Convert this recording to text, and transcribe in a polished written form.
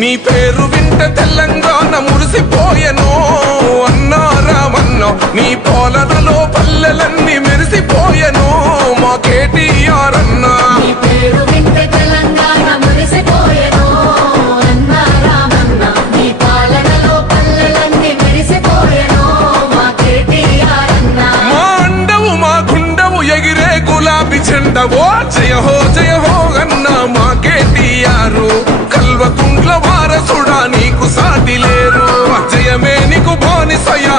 నీ పేరు వింటే తెలంగాణ మురిసిపోయెను అన్నా రామన్న. నీ పాలనలో పల్లెలన్నీ మెరిసిపోయెను మా కేటీఆర్ అన్నా. నీ పేరు వింటే తెలంగాణ మురిసిపోయెను అన్నా రామన్న. నీ పాలనలో పల్లెలన్నీ మెరిసిపోయెను మా కేటీఆర్ అన్నా. మా అండవు మా గుండవు ఎగిరే గులాబీ జెండవో జయ హో అన్నా మా కేటీఆర్. కల్వకుంట్ల వారసుడా నీకు సాటి లేరు, జయమే నీకు బానిసయా.